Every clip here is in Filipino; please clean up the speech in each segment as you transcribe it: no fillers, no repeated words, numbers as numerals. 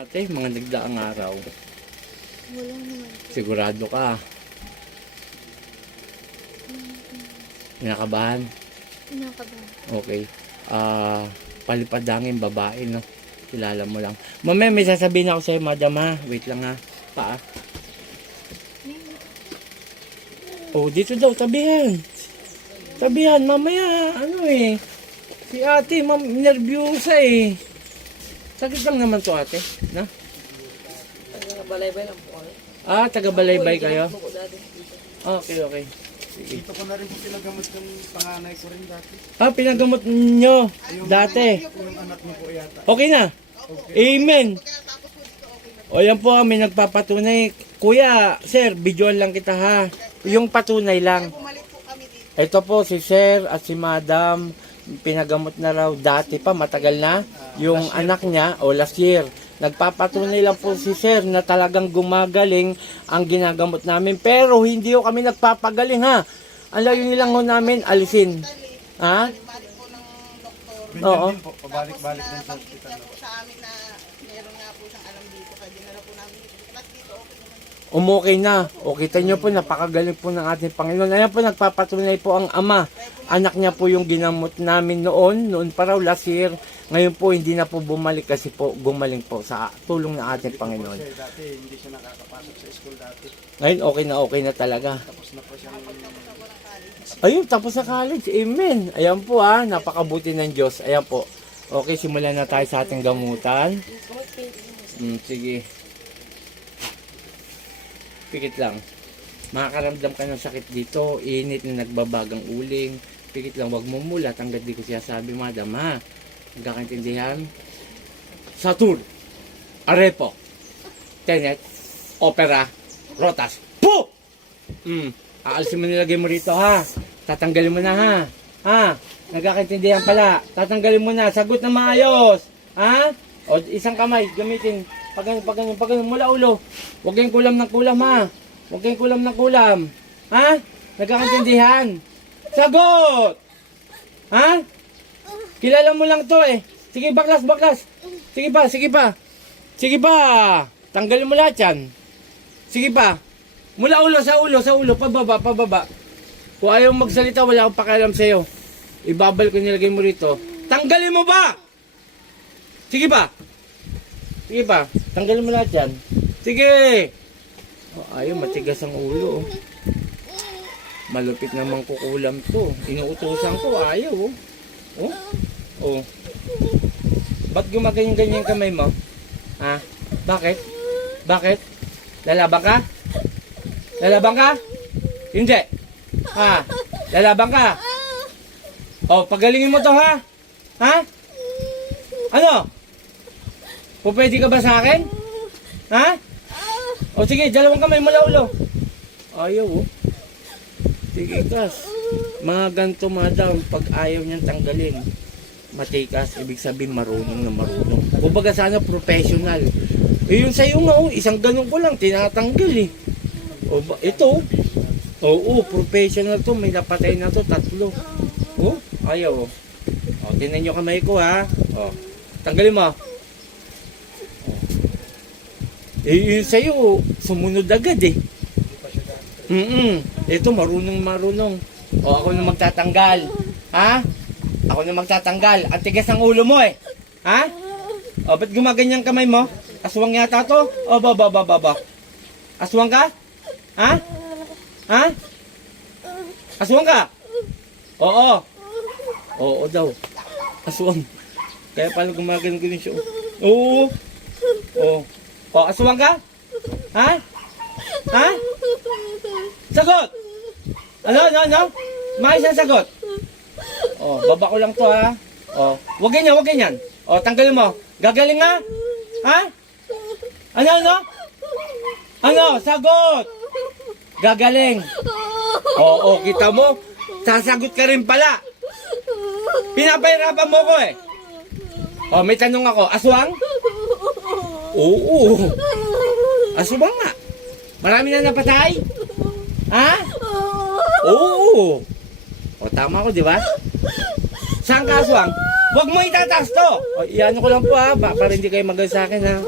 Ate, mga nagdaang araw. Wala naman. Sigurado ka. Kinakabahan? Kinakabahan. Okay. Palipadangin babae, no? Kilala mo lang. Mamaya may sasabihin ako sa'yo, madam, ha? Wait lang, ha? Paa. Oh, dito daw, tabihan. Tabihan, mamaya, ano eh. Si ate, nervyosa eh. Sakit lang naman to, ate. Na? Taga-balaybay lang po kami. Taga-balaybay kayo? Po dati dito. Okay, okay. Sige. Dito ko na rin po pinagamot yung panganay ko rin dati. Pinagamot nyo dati. Yung anak niyo po yata. Okay na. Amen. O yan po, may nagpapatunay. Kuya, sir, videoan lang kita ha. Yung patunay lang. Ito po si sir at si madam. Pinagamot na raw dati pa, matagal na. Yung anak niya, last year. Nagpapatunay lang po si sir na talagang gumagaling ang ginagamot namin. Pero hindi ho kami nagpapagaling ha. Ang layo nilang ho namin, alisin. Ha? Oo. Ganyan din po, pabalik-balik din sa hospital. sa amin na meron nga po siyang alam dito kaya dinala po namin dito. Plus dito okay naman. Okay na. O kita nyo po, napakagaling po ng ating Panginoon. Ayan po, nagpapatunay po ang ama. Anak niya po yung ginamot namin noon pa raw last year. Ngayon po, hindi na po bumalik kasi po gumaling po sa tulong ng ating Panginoon. Kasi dati hindi siya nakakapasok sa school dati. Ngayon, okay na talaga. Tapos na po siya Ayun, tapos sa college. Amen. Ayan po napakabuti ng Diyos. Ayan po. Okay, simulan na tayo sa ating gamutan. Sige. Pikit lang. Makakaramdam ka ng sakit dito. Init na nagbabagang uling. Pikit lang, wag mo mulat hanggat di ko siya sabi, madam, ha? Nagkakaintindihan? Saturn, Arepo, Tenet, Opera, Rotas. Po! Aalisin mo nilagay mo rito, ha? Tatanggalin mo na, ha? Ha? Nagkakaintindihan pala. Tatanggalin mo na. Sagot na maayos. Ha? O isang kamay, gamitin. Pag ganun, mula ulo. Huwag kayong kulam ng kulam, ha? Huwag kayong kulam ng kulam. Ha? Nagkakaintindihan. Sagot! Ha? Kilala mo lang to eh. Sige, baklas. Sige pa. Sige pa. Tanggalin mo lahat yan. Sige pa. Mula ulo, sa ulo. Pababa. Kung ayaw magsalita, wala akong pakialam sa'yo. Ibabal ko nilagay mo rito. Tanggalin mo ba? Sige pa. Tanggalin mo lahat yan. Sige. Ayaw, matigas ang ulo. Malupit namang kukulam to. Inuutosan ko, ayaw. Ba't gumaganyan-ganyan kamay mo? Ha? Bakit? Lalaban ka? Hindi. Ha? Lalaban ka? Pagalingin mo to, ha? Ha? Ano? Pwede ka ba sa akin? Ha? Sige, dalawang kamay mula ulo. Ayaw, Sige, kas. Mga ganito, madam, pag ayaw niyang tanggalin, matikas, ibig sabihin marunong na marunong. Kumbaga sana professional. Yung sa'yo nga, isang ganun ko lang, tinatanggal eh. Ito, professional to, may napatay na to, 3. Ayaw. Tingnan nyo kamay ko, ha. Tanggalin mo. Yung sa'yo, sumunod agad eh. Ito, marunong. Ako na magtatanggal. Ha? Ako na magtatanggal. Ang tigas ang ulo mo eh. Ha? Ba't gumaganyan kamay mo? Aswang yata to? Baba. Aswang ka? Ha? Aswang ka? Oo daw. Aswang. Kaya pala gumaganyan siya. Oo. Aswang ka? Ha? Sagot! Ano? May isang sagot. Baba ko lang to, ha? Wag ganyan. Tanggalin mo. Gagaling nga? Ha? Ano? Sagot! Gagaling. Kita mo? Sasagot ka rin pala. Pinapahirapan mo ko eh. May tanong ako. Aswang? Oo. Aswang nga. Marami na napatay? Ha? Oo. Tama ko, di ba? Saan ka, aswang? Huwag mo itataas to. Iyan ko lang po, ha. Para hindi kayo magal sa akin, ha.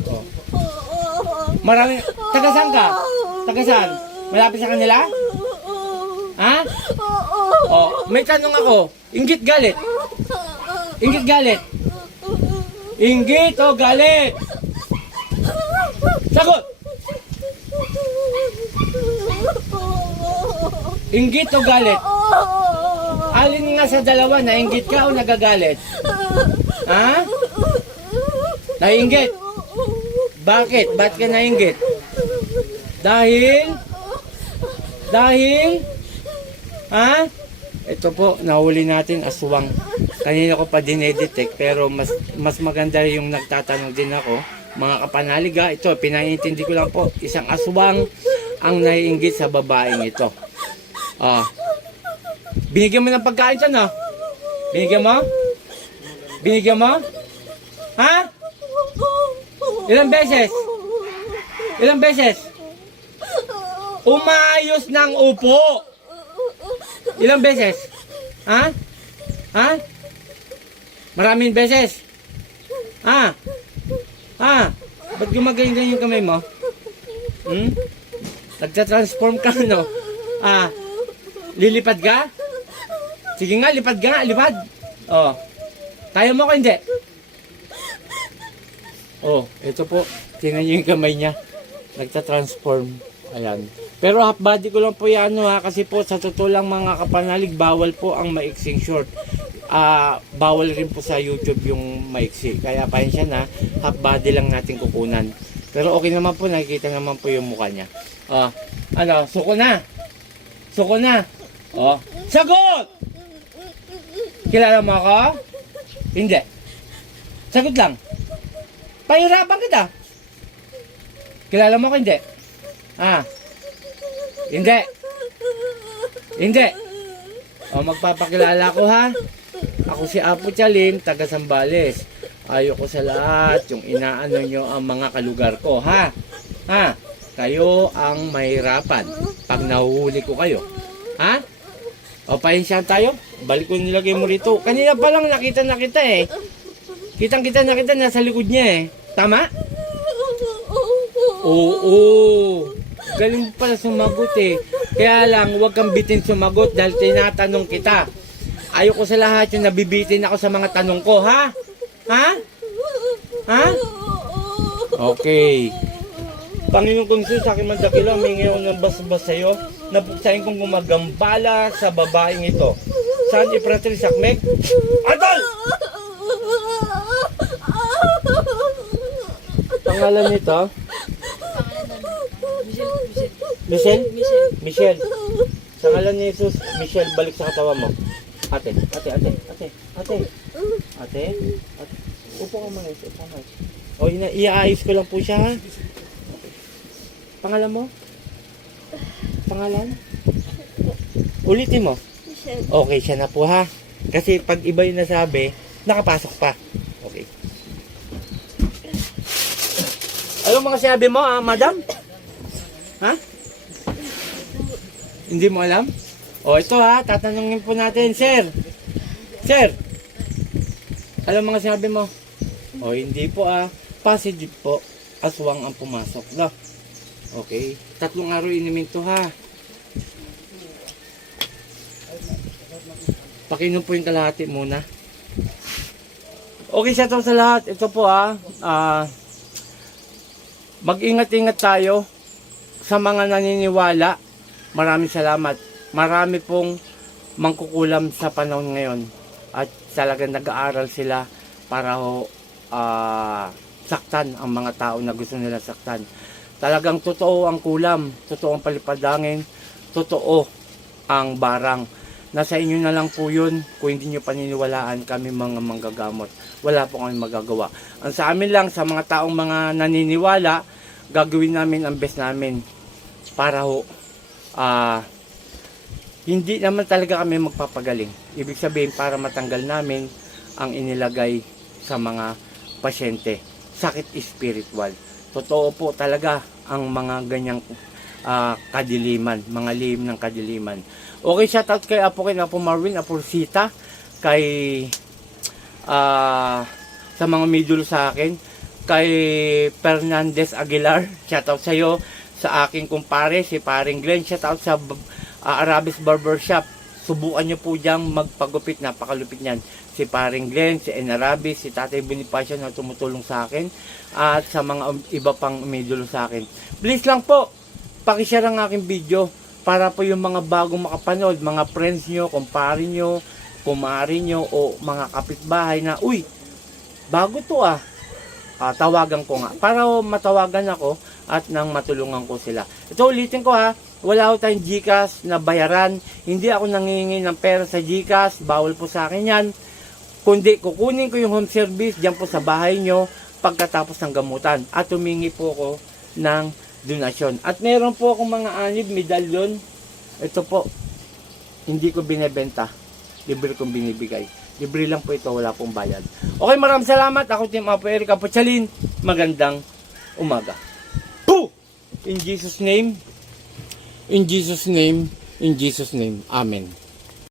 Marami. Taga-saan ka? Taga-saan? Malapit sa kanila? Ha? Oh, may tanong ako. Inggit galit? Inggit galit? Inggit o galit? Sagot! Inggit o galit? Alin nga sa dalawa, nainggit ka o nagagalit? Ha? Nainggit? Bakit? Ba't ka nainggit? Dahil? Ha? Ito po, nahuli natin aswang. Kanina ko pa dinedetect, pero mas maganda yung nagtatanong din ako. Mga kapanaliga, ito, pinaiintindi ko lang po, isang aswang ang naiinggit sa babaeng ito. Binigyan mo ng pagkain siya, no? Binigyan mo? Binigyan mo? Ha? Ilang beses? Ilang beses? Umayos ng upo. Ilang beses? Ha? Ha? Maraming beses? Ha? Ha? Ba't gumagaling yung kamay mo? Nagtatransform ka, no? Lilipad ka? Sige nga, lipad ka nga, lipad. Oh. Kaya mo ko hindi? Oh, ito po. Tingnan nyo yung kamay niya. Nagtatransform. Ayan. Pero half body ko lang po yan, ha? Kasi po, sa totoo lang mga kapanalig, bawal po ang maiksing short. Bawal rin po sa YouTube yung maiksi. Kaya pasensya na, half body lang natin kukunan. Pero okay naman po, nakikita naman po yung mukha niya. Suko na. Suko na. Sagot! Kilala mo ako? Hindi. Sagot lang. Pahirapan kita. Kilala mo ako? Hindi. Hindi. Hindi. Magpapakilala ko, ha? Ako si Apo Chalim, taga Sambales. Ayoko sa lahat yung inaano nyo ang mga kalugar ko, ha? Kayo ang mahirapan pag nahuhuli ko kayo. Ha? Pahinsyahan tayo. Balik ko nilagay mo rito. Kanina pa lang nakita na kita eh. Kitang-kita na kita nasa likod niya eh. Tama? Oo. Galing pala sumagot eh. Kaya lang, huwag kang bitin sumagot dahil tinatanong kita. Ayoko sa lahat yung nabibitin ako sa mga tanong ko, ha? Ha? Ha? Okay. Panginoon kong Diyos, sa aking mandakilo, may ngayon ng bas-bas sa'yo, napuksain kong gumagambala sa babaeng ito. Saan ipratri sakmek? Adol! Pangalan nito? Michelle? Michelle. Sa ngalan ni Jesus, Michelle, balik sa katawan mo. Ate. Upo ka mga upo ka. O, iaayos ko lang po siya, ha? Pangalan mo? Pangalan? Ulitin mo. Michelle. Okay, siya na po, ha? Kasi pag iba yung nasabi, nakapasok pa. Okay. Ano mga sinabi mo, madam? Ha? Hindi mo alam? Ito, ha? Tatanungin po natin, sir. Sir! Alam mga sinabi mo? Hindi po, positive po. Aswang ang pumasok. No? Okay. 3 araw inimin to, ha? Pakinom po yung kalahati muna. Okay, shout out sa lahat. Ito po, mag-ingat-ingat tayo sa mga naniniwala. Maraming salamat. Marami pong mangkukulam sa panahon ngayon. At talagang nag-aaral sila para saktan ang mga tao na gusto nila saktan. Talagang totoo ang kulam, totoo ang palipadangin, totoo ang barang. Nasa inyo na lang po yun. Kung hindi nyo paniniwalaan, kami mga manggagamot. Wala po kami magagawa. Ang sa amin lang, sa mga taong mga naniniwala, gagawin namin ang best namin para hindi naman talaga kami magpapagaling. Ibig sabihin, para matanggal namin ang inilagay sa mga pasyente. Sakit spiritual. Totoo po talaga ang mga ganyang kadiliman, mga lihim ng kadiliman. Okay, shoutout kay Apo Marvin, Apo Rosita, kay sa mga may dulo sa akin. kay Fernandez Aguilar, shoutout sa iyo, sa aking kumpare, si Paring Glenn, shoutout sa Arabis Barbershop. Subukan nyo po diyang magpagupit, napakalupit niyan. Si Paring Glenn, si Enarabis, si Tatay Bonifacio na tumutulong sa akin, at sa mga iba pang umidolo sa akin. Please lang po, pakishare ang aking video para po yung mga bagong makapanood, mga friends nyo, kumpare nyo, kumari nyo, o mga kapitbahay na, uy, bago to tawagan ko nga. Para matawagan ako at nang matulungan ko sila. Ito ulitin ko wala ko tayong GCash na bayaran. Hindi ako nangingi ng pera sa GCash. Bawal po sa akin yan. Kundi kukunin ko yung home service dyan po sa bahay nyo pagkatapos ng gamutan. At humingi po ako ng donasyon. At meron po akong mga anib, medalyon. Ito po, hindi ko binebenta. Libre kong binibigay. Libre lang po ito, wala pong bayad. Okay, maraming salamat. Ako Team Apo Eric Apochalin. Magandang umaga. Poo! In Jesus' name, in Jesus' name, in Jesus' name. Amen.